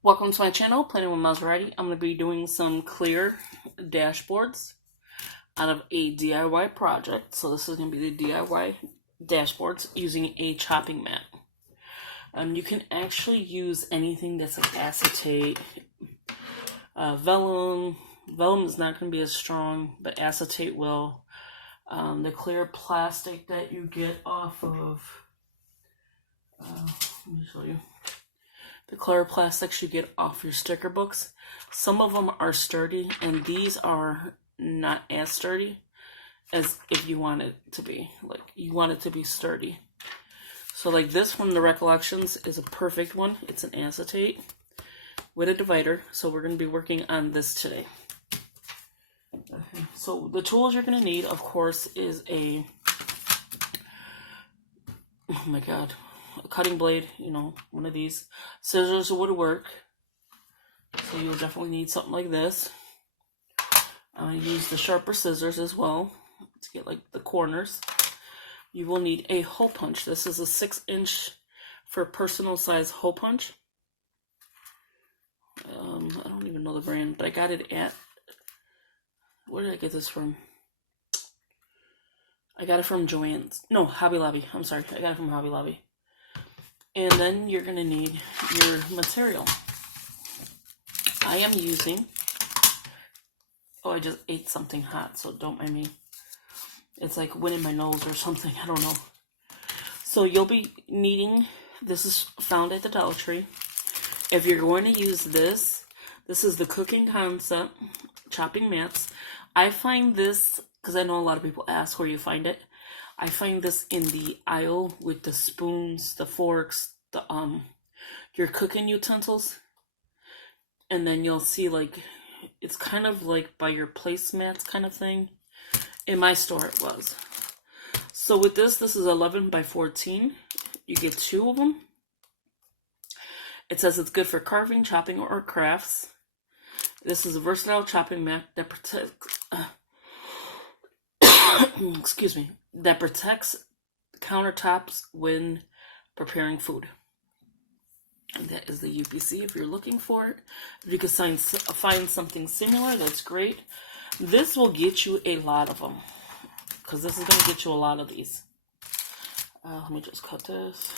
Welcome to my channel, Planning with Maserati. I'm going to be doing some clear dashboards out of a DIY project. So this is going to be the DIY dashboards using a chopping mat. You can actually use anything that's like acetate, vellum. Vellum is not going to be as strong, but acetate will. The clear plastic that you get off of, let me show you. The clear plastics you get off your sticker books. Some of them are sturdy, and these are not as sturdy as if you want it to be. Like, you want it to be sturdy. So like this one, the Recollections, is a perfect one. It's an acetate with a divider. So we're going to be working on this today. Okay. So the tools you're going to need, of course, is a, oh my god, a cutting blade, one of these. Scissors would work. So you'll definitely need something like this. Use the sharper scissors as well to get like the corners. You will need a hole punch. This is a 6-inch for personal size hole punch. I don't even know the brand, but I got it at, where did I get this from? I got it from Joann's. No, Hobby Lobby. I'm sorry. I got it from Hobby Lobby. And then you're going to need your material. I am using, I just ate something hot, so don't mind me. It's like wind in my nose or something, I don't know. So you'll be needing, this is found at the Dollar Tree. If you're going to use this is the Cooking Concept chopping mats. I find this, because I know a lot of people ask where you find it. I find this in the aisle with the spoons, the forks, the your cooking utensils. And then you'll see like, it's kind of like by your placemats kind of thing. In my store it was. So with this is 11 by 14. You get 2 of them. It says it's good for carving, chopping, or crafts. This is a versatile chopping mat that protects, excuse me, that protects countertops when preparing food. And that is the UPC if you're looking for it. If you could find something similar, that's great. This will get you a lot of them, because this is going to get you a lot of these. Let me just cut this.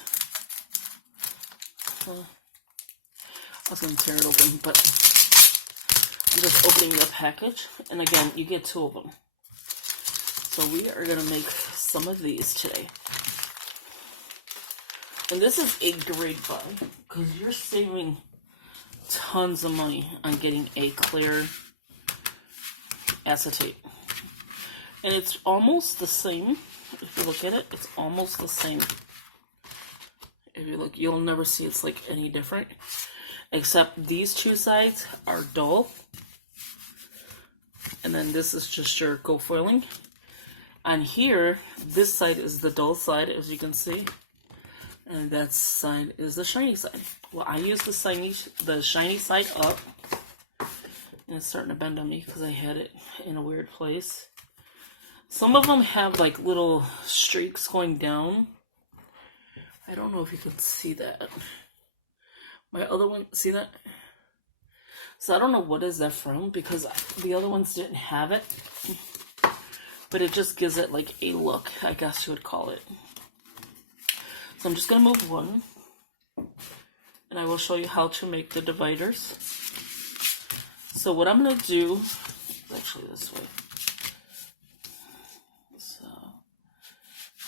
I was going to tear it open, but I'm just opening the package. And again, you get 2 of them. So we are going to make some of these today. And this is a great buy, because you're saving tons of money on getting a clear acetate. And it's almost the same. If you look at it, it's almost the same. If you look, you'll never see it's like any different. Except these 2 sides are dull. And then this is just your gold foiling. On here, this side is the dull side, as you can see. And that side is the shiny side. Well, I use the shiny side up. And it's starting to bend on me because I had it in a weird place. Some of them have like little streaks going down. I don't know if you can see that. My other one, see that? So I don't know what is that from, because the other ones didn't have it. But it just gives it like a look, I guess you would call it. So I'm just going to move one, and I will show you how to make the dividers. So what I'm going to do is actually this way. So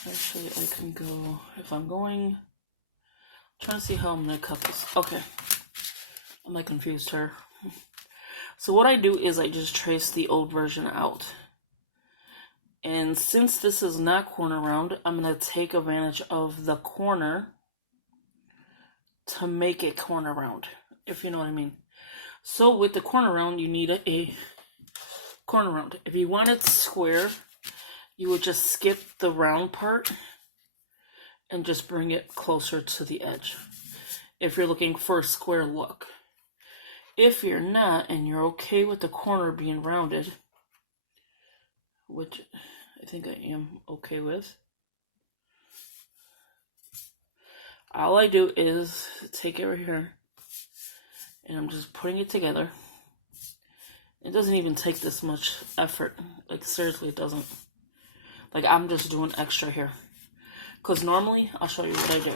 actually I can go, if I'm going, I'm trying to see how I'm going to cut this. Okay, I might confuse her. So what I do is I just trace the old version out. And since this is not corner round, I'm going to take advantage of the corner to make it corner round, if you know what I mean. So with the corner round, you need a corner round. If you want it square, you would just skip the round part and just bring it closer to the edge, if you're looking for a square look. If you're not, and you're okay with the corner being rounded, which I think I am okay with, all I do is take it right here And I'm just putting it together. It doesn't even take this much effort. Like, seriously, it doesn't. Like, I'm just doing extra here. Because normally, I'll show you what I do.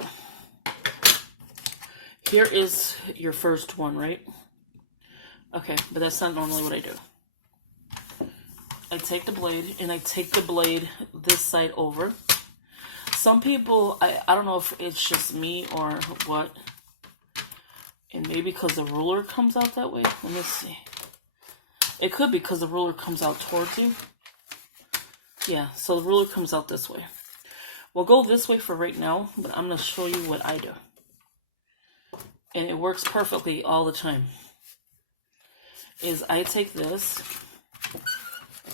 Here is your first one, right? Okay, but that's not normally what I do. I take the blade, and I take the blade this side over. Some people, I don't know if it's just me or what. And maybe because the ruler comes out that way. Let me see. It could be because the ruler comes out towards you. Yeah, so the ruler comes out this way. We'll go this way for right now, but I'm going to show you what I do. And it works perfectly all the time. Is I take this,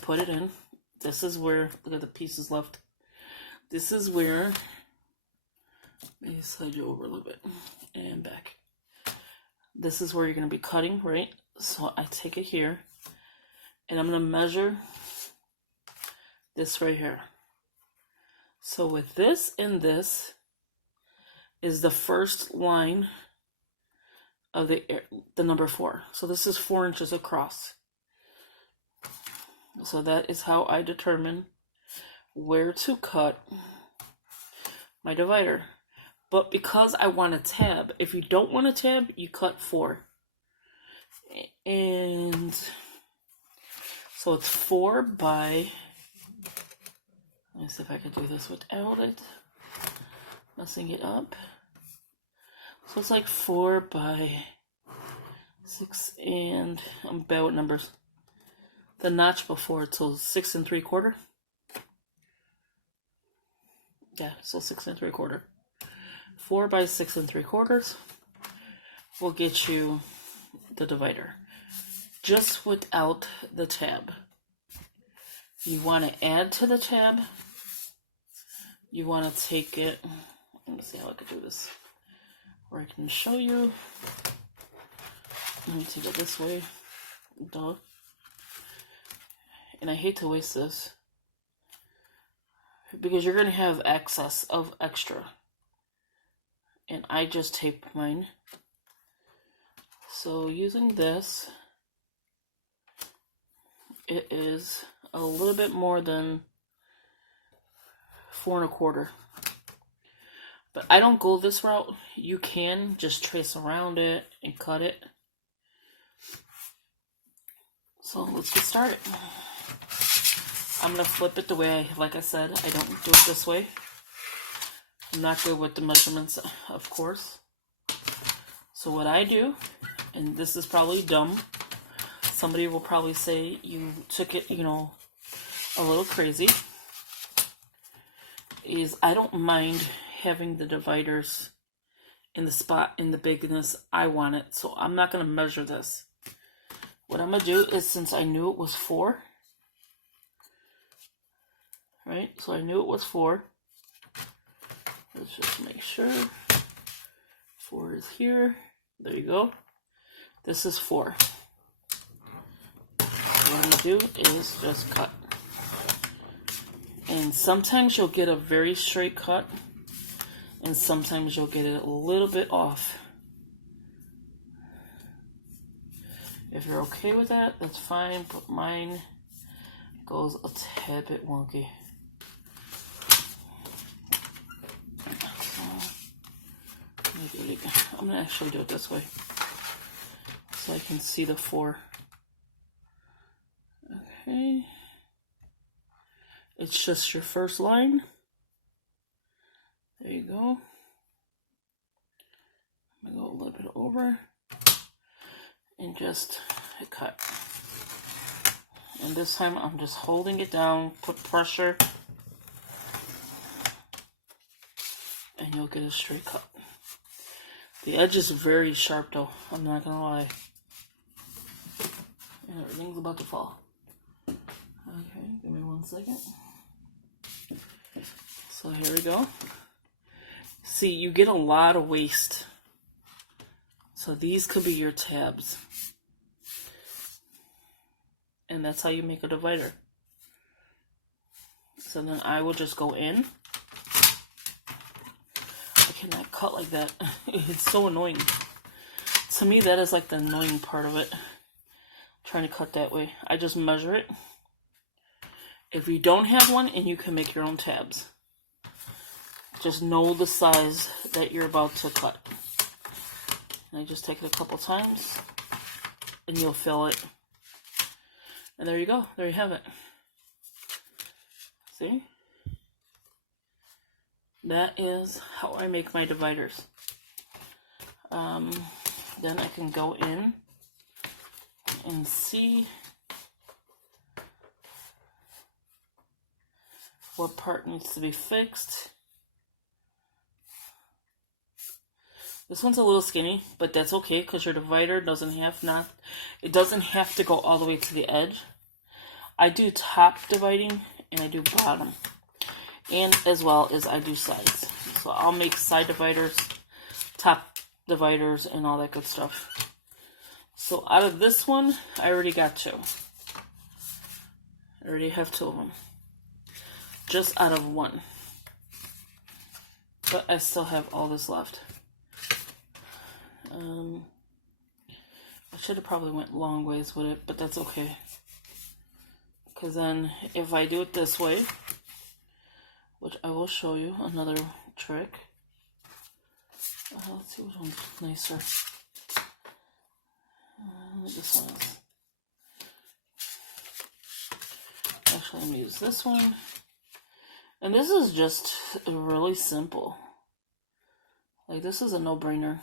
put it in. This is where, look at the pieces left. This is where, let me slide you over a little bit and back. This is where you're going to be cutting, right? So I take it here, and I'm going to measure this right here. So with this and this is the first line of the number 4. So this is 4 inches across. So that is how I determine where to cut my divider. But because I want a tab, if you don't want a tab, you cut 4. And so it's 4 by, let me see if I can do this without it messing it up. So it's like 4 by 6, and I'm bad with numbers. The notch before it, so 6 3/4. Yeah, so 6 3/4. 4 by 6 3/4 will get you the divider, just without the tab. You want to add to the tab. You want to take it. Let me see how I could do this. Or I can show you. Let me take it this way. Duh. And I hate to waste this, because you're going to have excess of extra. And I just tape mine. So using this, it is a little bit more than 4 1/4. But I don't go this route. You can just trace around it and cut it. So let's get started. I'm going to flip it the way, like I said, I don't do it this way. I'm not good with the measurements, of course. So what I do, and this is probably dumb, somebody will probably say you took it, you know, a little crazy, is I don't mind having the dividers in the spot, in the bigness I want it. So I'm not going to measure this. What I'm going to do is, since I knew it was 4, right? So I knew it was 4. Let's just make sure. 4 is here. There you go. This is 4. What I'm going to do is just cut. And sometimes you'll get a very straight cut, and sometimes you'll get it a little bit off. If you're okay with that, that's fine, but mine goes a tad bit wonky. I'm going to actually do it this way so I can see the 4. Okay. It's just your first line. There you go. I'm going to go a little bit over and just cut. And this time I'm just holding it down, put pressure, and you'll get a straight cut. The edge is very sharp though, I'm not gonna lie. And everything's about to fall. Okay, give me 1 second. So here we go. See, you get a lot of waste. So these could be your tabs. And that's how you make a divider. So then I will just go in. I cannot cut like that. It's so annoying to me, that is like the annoying part of it. Trying to cut that way. I just measure it. If you don't have one, and you can make your own tabs. Just know the size that you're about to cut. And I just take it a couple times, and you'll fill it. And there you go. There you have it. See? That is how I make my dividers. Then I can go in and see what part needs to be fixed. This one's a little skinny, but that's okay because your divider doesn't have to go all the way to the edge. I do top dividing and I do bottom, and as well as I do sides. So I'll make side dividers, top dividers, and all that good stuff. So out of this one, I already got 2. I already have 2 of them. Just out of 1. But I still have all this left. I should have probably went long ways with it, but that's okay. Because then if I do it this way, which I will show you another trick. Let's see which one's nicer. This one is. Actually, I'm going to use this one. And this is just really simple. Like, this is a no-brainer.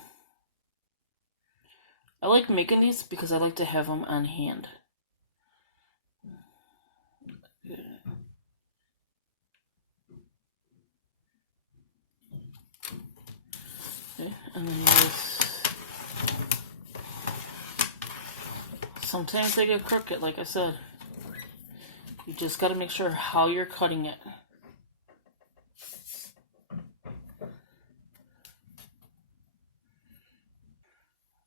I like making these because I like to have them on hand. Okay, and then sometimes they get crooked, like I said. You just got to make sure how you're cutting it.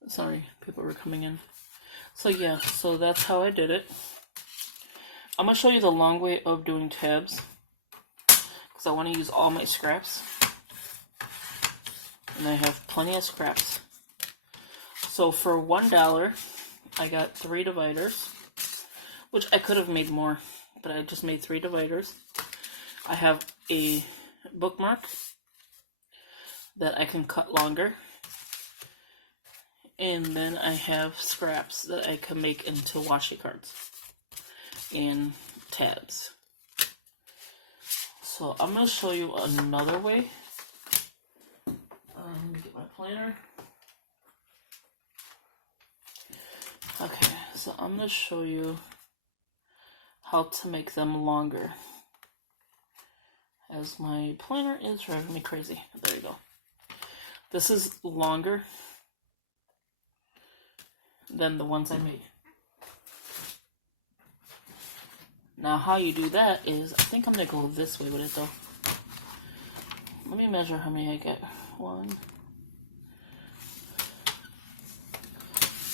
Sorry, people were coming in. So yeah, so that's how I did it. I'm going to show you the long way of doing tabs, because I want to use all my scraps. And I have plenty of scraps. So for $1, I got 3 dividers, which I could have made more, but I just made 3 dividers. I have a bookmark that I can cut longer. And then I have scraps that I can make into washi cards and tabs. So I'm going to show you another way. Let me get my planner. Okay, so I'm going to show you how to make them longer, as my planner is driving me crazy. There you go. This is longer than the ones I made. Now how you do that is, I think I'm going to go this way with it though. Let me measure how many I get. 1.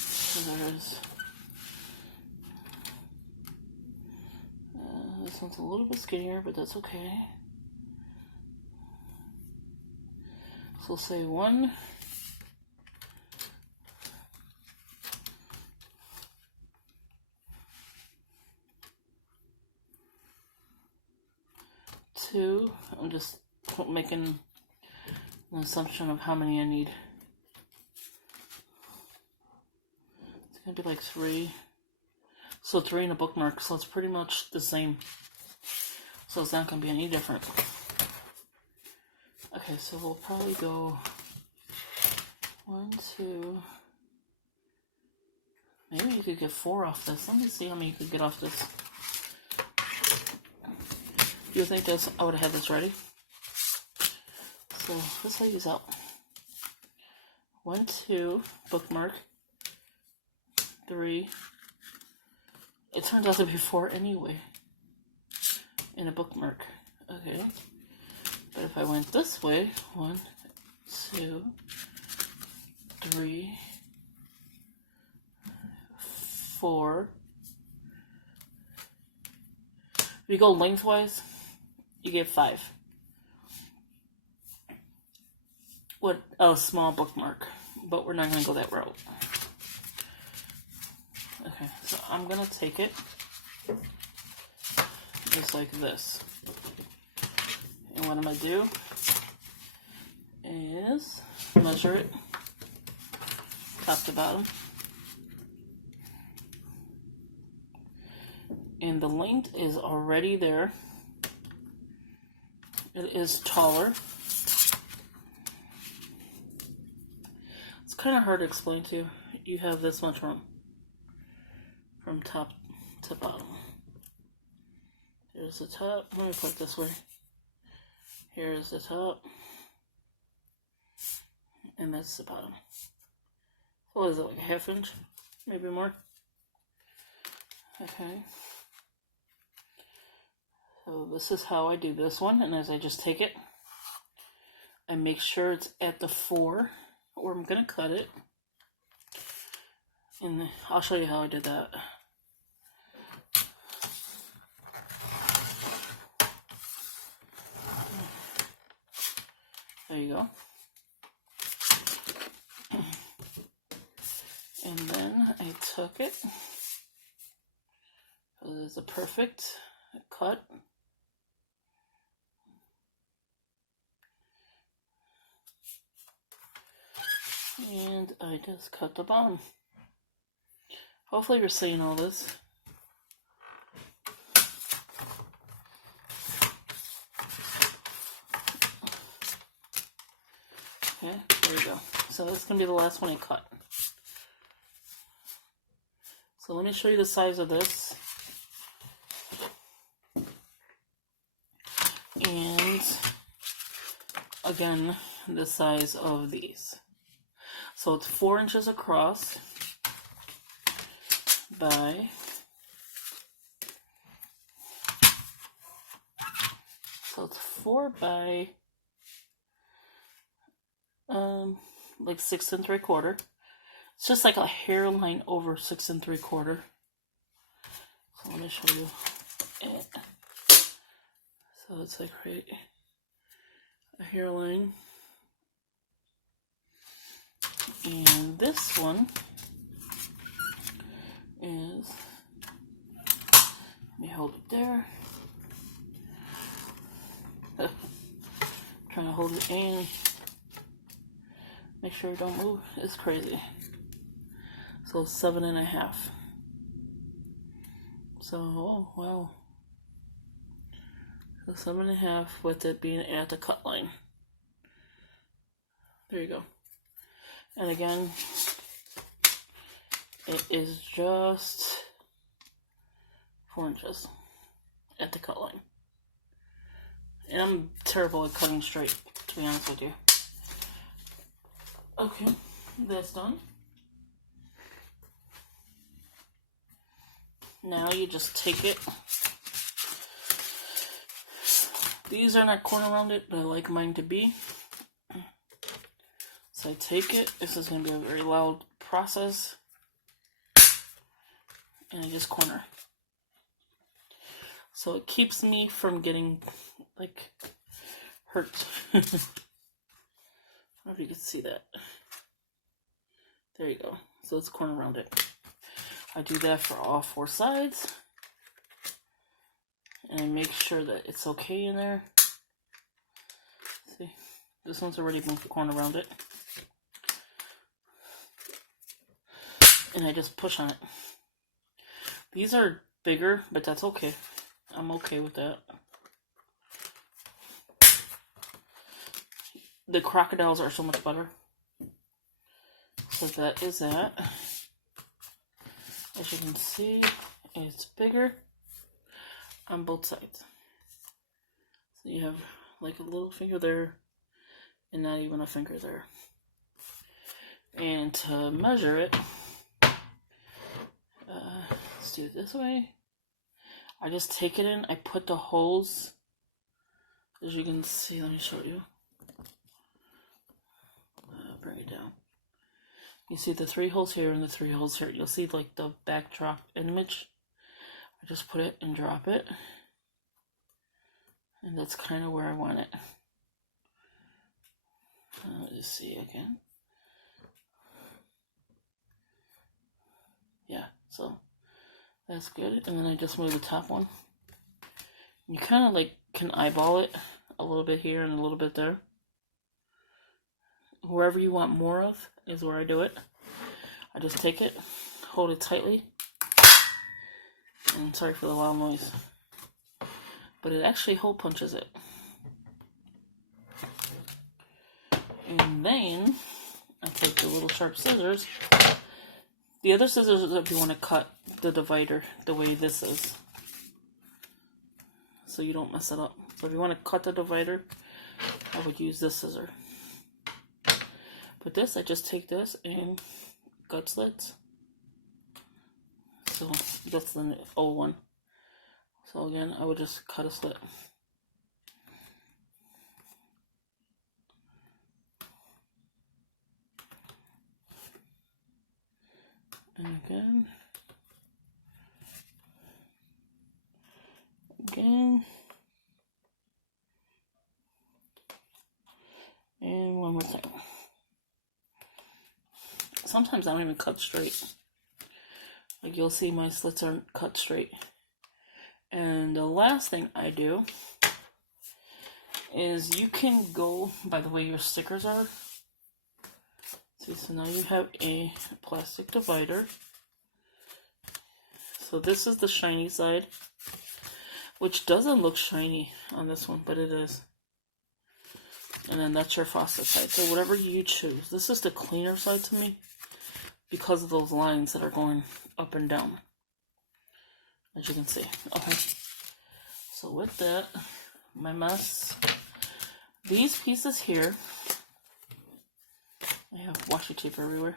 So there's... this one's a little bit skinnier, but that's okay. So we'll say 1. 2. I'm just making an assumption of how many I need. It's gonna be like 3. So 3 in a bookmark, so it's pretty much the same. So it's not gonna be any different. Okay, so we'll probably go 1, 2. Maybe you could get 4 off this. Let me see how many you could get off this. You think this? I would have had this ready. So let's lay these out. 1, 2, bookmark. 3. It turns out to be 4 anyway. In a bookmark. Okay. But if I went this way, 1, 2, 3, 4. If you go lengthwise, you get 5. What a small bookmark, but we're not going to go that route. I'm gonna take it just like this. And what I'm gonna do is measure it top to bottom. And the length is already there. It is taller. It's kind of hard to explain to you. You have this much room from top to bottom. Here's the top. Let me put it this way. Here's the top. And that's the bottom. What is it, like a half inch? Maybe more. Okay. So this is how I do this one. And as I just take it, I make sure it's at the 4 where I'm going to cut it. And I'll show you how I did that. There you go. And then I took it. So this is a perfect cut. And I just cut the bottom. Hopefully you're seeing all this. Okay, there we go. So this is going to be the last one I cut. So let me show you the size of this. And again, the size of these. So it's 4 inches across by it's 4 by like 6 3/4. It's just like a hairline over 6 3/4. So let me show you it. So it's like right a hairline. And this one is, let me hold it there. Trying to hold it in. Make sure it don't move. It's crazy. So 7 1/2. So, oh, wow. So 7 1/2 with it being at the cut line. There you go. And again, it is just 4 inches at the cut line. And I'm terrible at cutting straight, to be honest with you. Okay, that's done. Now you just take it. These are not corner rounded, but I like mine to be. So I take it. This is going to be a very loud process. And I just corner. So it keeps me from getting, like, hurt. I don't know if you can see that. There you go. So let's corner round it. I do that for all 4 sides. And I make sure that it's okay in there. See, this one's already been corner round it. And I just push on it. These are bigger, but that's okay. I'm okay with that. The crocodiles are so much better. So that is that. As you can see, it's bigger on both sides. So you have like a little finger there and not even a finger there. And to measure it, let's do it this way. I just take it in, I put the holes, as you can see, let me show you. Bring it down. You see the 3 holes here and the 3 holes here. You'll see like the backdrop image. I just put it and drop it. And that's kind of where I want it. Let's see again. Yeah, so That's good. And then I just move the top one. You kind of like can eyeball it a little bit here and a little bit there. Wherever you want more of is where I do it. I just take it, hold it tightly, and sorry for the loud noise, but it actually hole punches it. And then I take the little sharp scissors. The other scissors is if you want to cut the divider the way this is, so you don't mess it up. So if you want to cut the divider, I would use this scissor. But this, I just take this and gut slits. So that's the old one. So again, I would just cut a slit. And again, and one more time. Sometimes I don't even cut straight. Like you'll see my slits aren't cut straight. And the last thing I do is you can go by the way your stickers are. See, so now you have a plastic divider. So this is the shiny side, which doesn't look shiny on this one, but it is. And then that's your faucet side. So whatever you choose. This is the cleaner side to me because of those lines that are going up and down, as you can see. Okay. So with that, my mess. These pieces here, I have washi tape everywhere.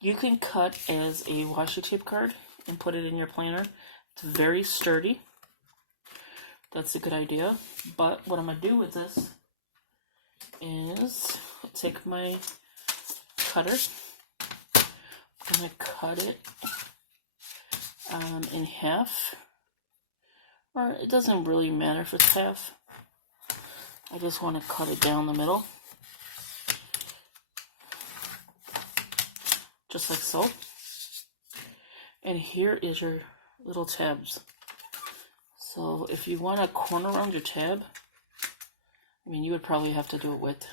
You can cut as a washi tape card and put it in your planner. It's very sturdy. That's a good idea. But what I'm going to do with this is take my cutter. I'm going to cut it in half. Or it doesn't really matter if it's half. I just want to cut it down the middle. Just like so. And here is your little tabs. So if you want to corner around your tab, I mean, you would probably have to do it with.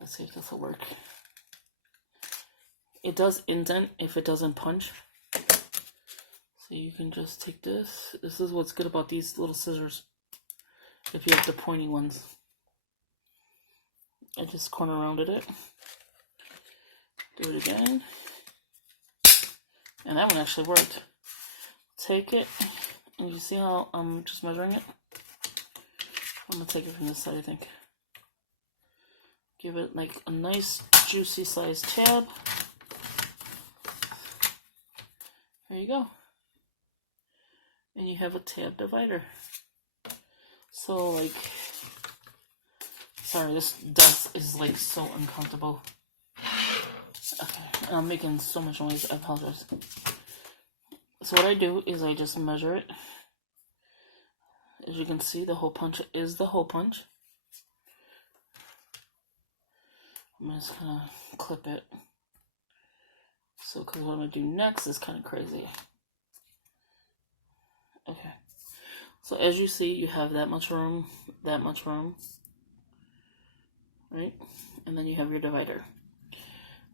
Let's see if this will work. It does indent if it doesn't punch. So you can just take this. This is what's good about these little scissors. If you have the pointy ones. I just corner rounded it. Do it again. And that one actually worked. Take it. And you see how I'm just measuring it? I'm going to take it from this side, I think. Give it like a nice juicy sized tab. There you go. And you have a tab divider. So like, sorry, this dust is like so uncomfortable. Okay, I'm making so much noise, I apologize. So what I do is I just measure it. As you can see, the hole punch is the hole punch. I'm just gonna clip it. So, because what I'm gonna do next is kind of crazy. Okay. So as you see, you have that much room, right? And then you have your divider.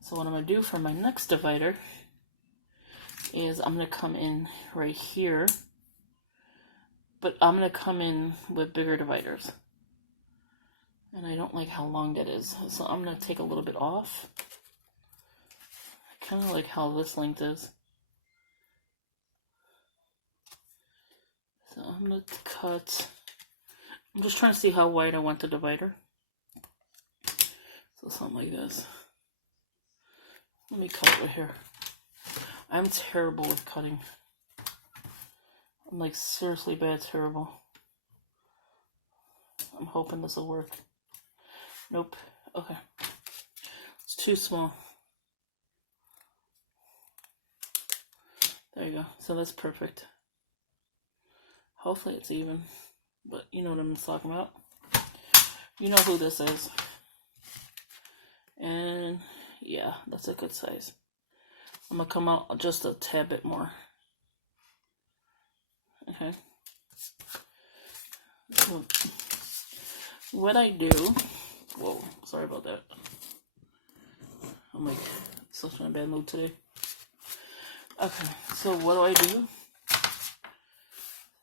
So what I'm gonna do for my next divider is I'm gonna come in right here, but I'm gonna come in with bigger dividers. And I don't like how long that is. So I'm gonna take a little bit off. Kind of like how this length is. So I'm going to cut, I'm just trying to see how wide I want the divider. So something like this. Let me cut it right here. I'm terrible with cutting. I'm like seriously bad, terrible. I'm hoping this will work. Nope. Okay. It's too small. There you go. So that's perfect. Hopefully it's even, but you know what I'm talking about. You know who this is. And yeah, that's a good size. I'm going to come out just a tad bit more. Okay. So what I do, whoa, sorry about that. I'm like such in a bad mood today. Okay, so what do I do?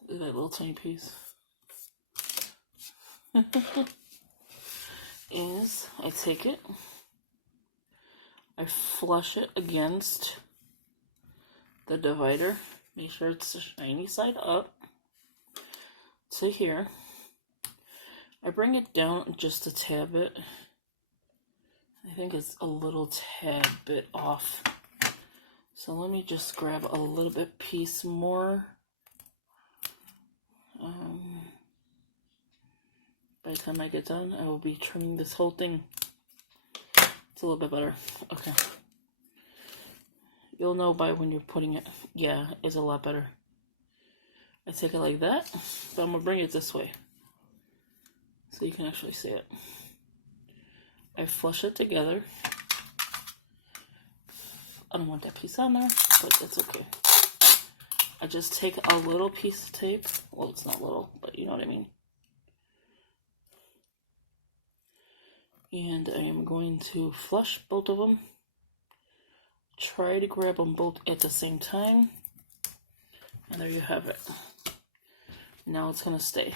Look at that little tiny piece. Is I take it, I flush it against the divider, make sure it's the shiny side up to here. I bring it down just a tad bit. I think it's a little tad bit off. So let me just grab a little bit piece more. By the time I get done, I will be trimming this whole thing. It's a little bit better. Okay. You'll know by when you're putting it. Yeah, it's a lot better. I take it like that, but I'm going to bring it this way so you can actually see it. I flush it together. I don't want that piece on there, but that's okay. I just take a little piece of tape. Well, it's not little, but you know what I mean. And I am going to flush both of them. Try to grab them both at the same time. And there you have it. Now it's going to stay.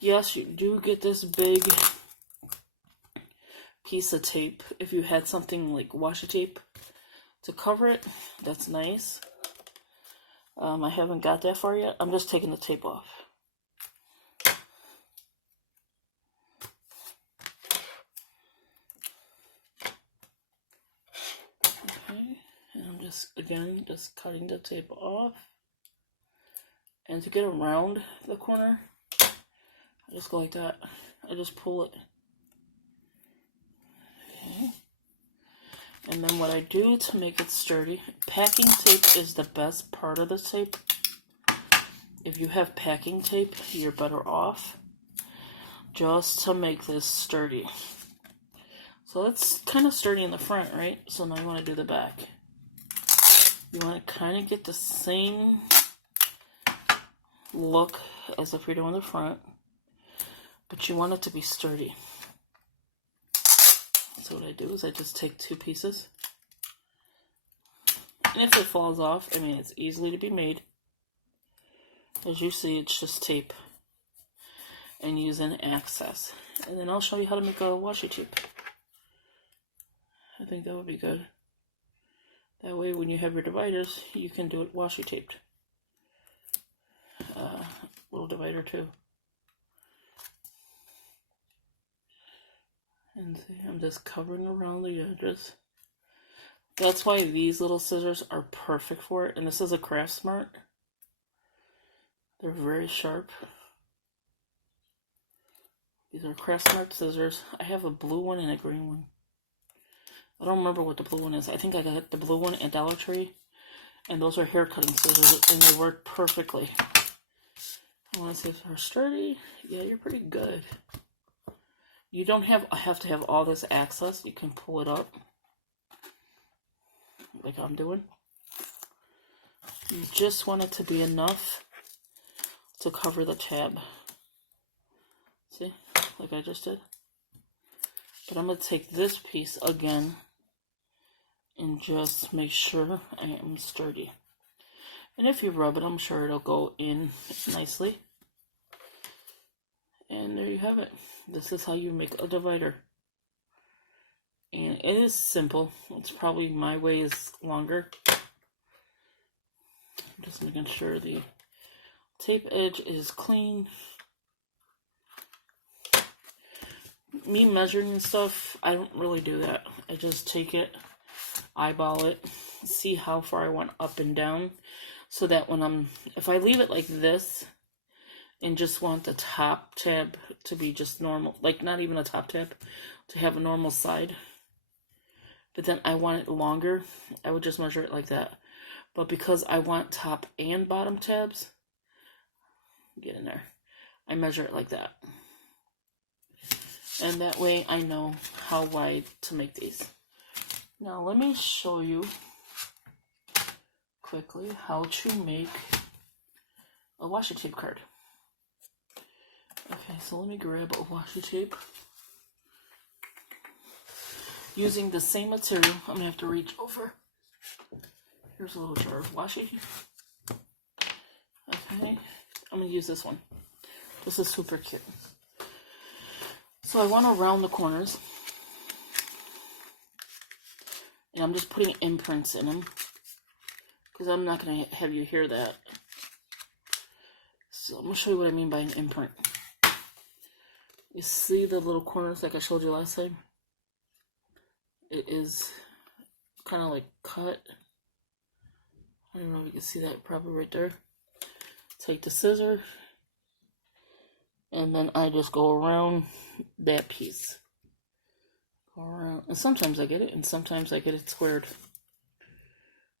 Yes, you do get this big piece of tape. If you had something like washi tape to cover it, that's nice. I haven't got that far yet. I'm just taking the tape off. Okay, and I'm just cutting the tape off. And to get around the corner, I just go like that. I just pull it. Okay. And then what I do to make it sturdy, packing tape is the best part of the tape. If you have packing tape, you're better off. Just to make this sturdy. So it's kind of sturdy in the front, right? So now you want to do the back. You want to kind of get the same look as if you're doing the front, but you want it to be sturdy. So what I do is I just take two pieces, and if it falls off, I mean, it's easily to be made. As you see, it's just tape and use an access. And then I'll show you how to make a washi tape. I think that would be good. That way when you have your dividers, you can do it washi taped. Little divider too. And see, I'm just covering around the edges. That's why these little scissors are perfect for it. And this is a Craft Smart. They're very sharp. These are Craft Smart scissors. I have a blue one and a green one. I don't remember what the blue one is. I think I got the blue one at Dollar Tree. And those are hair cutting scissors, and they work perfectly. I want to see if they're sturdy. Yeah, you're pretty good. You don't have to have all this access. You can pull it up like I'm doing. You just want it to be enough to cover the tab. See, like I just did. But I'm going to take this piece again and just make sure I am sturdy. And if you rub it, I'm sure it'll go in nicely. And there you have it. This is how you make a divider. And it is simple. It's probably my way is longer. I'm just making sure the tape edge is clean. Me measuring stuff, I don't really do that. I just take it, eyeball it, see how far I want up and down, so that when if I leave it like this and just want the top tab to be just normal, like not even a top tab, to have a normal side, but then I want it longer, I would just measure it like that. But because I want top and bottom tabs, get in there, I measure it like that. And that way I know how wide to make these. Now let me show you quickly how to make a washi tape card. Okay, so let me grab a washi tape. Using the same material, I'm gonna have to reach over. Here's a little jar of washi. Okay, I'm gonna use this one. This is super cute. So I want to round the corners. And I'm just putting imprints in them, because I'm not going to have you hear that. So I'm going to show you what I mean by an imprint. You see the little corners like I showed you last time? It is kind of like cut. I don't know if you can see that, probably right there. Take the scissor, and then I just go around that piece. Go around, and sometimes I get it, and sometimes I get it squared.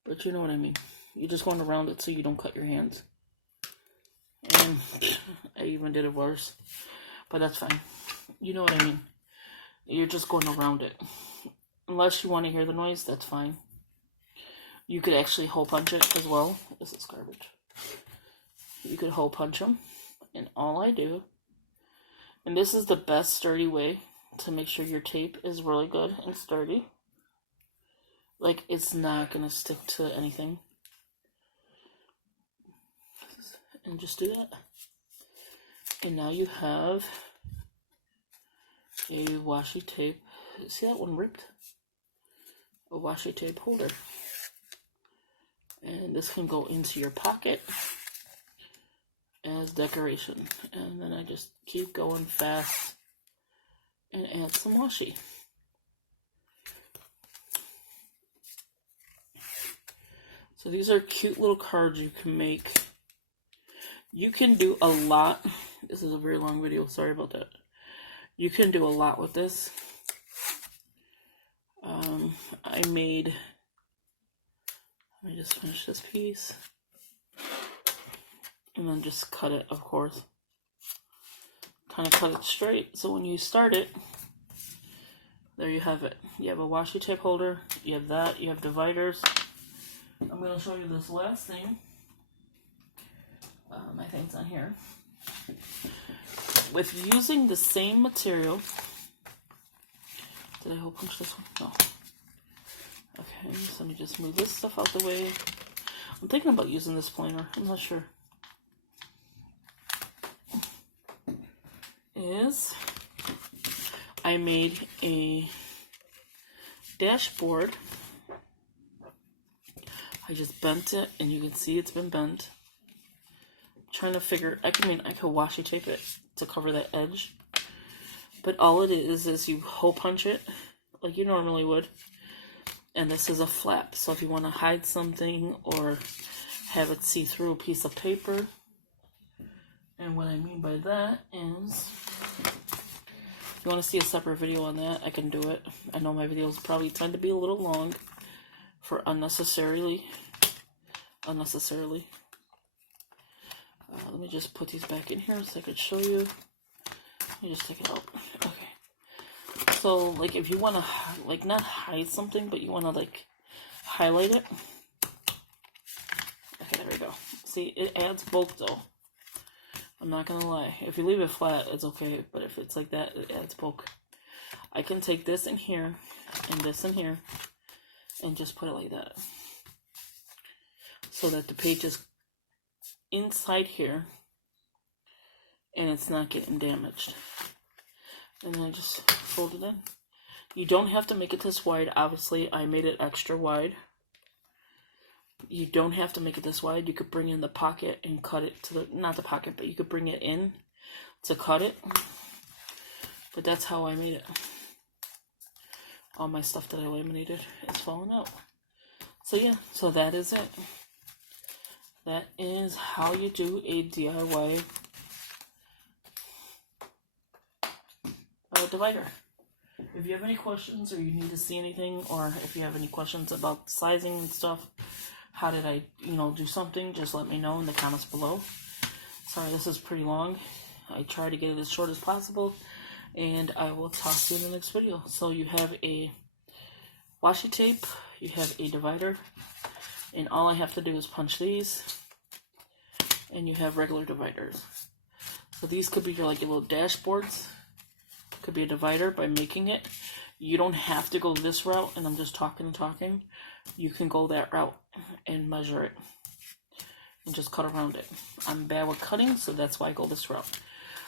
But you know what I mean. You're just going around it so you don't cut your hands. And I even did it worse, but that's fine. You know what I mean. You're just going around it. Unless you want to hear the noise, that's fine. You could actually hole punch it as well. This is garbage. You could hole punch them, and all I do, and this is the best sturdy way to make sure your tape is really good and sturdy. Like, it's not gonna stick to anything. And just do that. And now you have a washi tape. See that one ripped? A washi tape holder. And this can go into your pocket as decoration. And then I just keep going fast and add some washi. So these are cute little cards you can make. You can do a lot. This is a very long video, sorry about that. You can do a lot with this. Let me just finish this piece. And then just cut it, of course. Kind of cut it straight, so when you start it, there you have it. You have a washi tape holder, you have that, you have dividers. I'm going to show you this last thing. I think it's on here. With using the same material, did I hole punch this one? No. Okay, so let me just move this stuff out the way. I'm thinking about using this planer, I'm not sure. I made a dashboard. I just bent it, and you can see it's been bent. I'm trying to figure, I could washi tape it to cover that edge. But all it is you hole punch it like you normally would. And this is a flap, so if you want to hide something or have it see through a piece of paper. And what I mean by that is, if you want to see a separate video on that, I can do it. I know my videos probably tend to be a little long for unnecessarily. Let me just put these back in here so I could show you. Let me just take it out. Okay. So, like, if you want to, like, not hide something, but you want to, like, highlight it. Okay, there we go. See, it adds bulk, though. I'm not gonna lie. If you leave it flat, it's okay. But if it's like that, it adds bulk. I can take this in here and this in here and just put it like that. So that the page is inside here and it's not getting damaged. And then just fold it in. You don't have to make it this wide. Obviously, I made it extra wide. You don't have to make it this wide. You could bring in the pocket and cut it to the, not the pocket, but you could bring it in to cut it. But that's how I made it. All my stuff that I laminated is falling out. So yeah, so that is it. That is how you do a DIY divider. If you have any questions or you need to see anything, or if you have any questions about sizing and stuff, how did I, do something, just let me know in the comments below. Sorry, this is pretty long. I try to get it as short as possible, and I will talk to you in the next video. So you have a washi tape, you have a divider, and all I have to do is punch these, and you have regular dividers. So these could be your little dashboards. Could be a divider by making it. You don't have to go this route, and I'm just talking and talking. You can go that route and measure it and just cut around it. I'm bad with cutting, so that's why I go this route.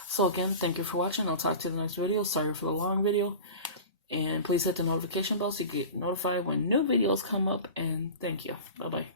So again, thank you for watching. I'll talk to you in the next video. Sorry for the long video. And please hit the notification bell so you get notified when new videos come up. And thank you. Bye-bye.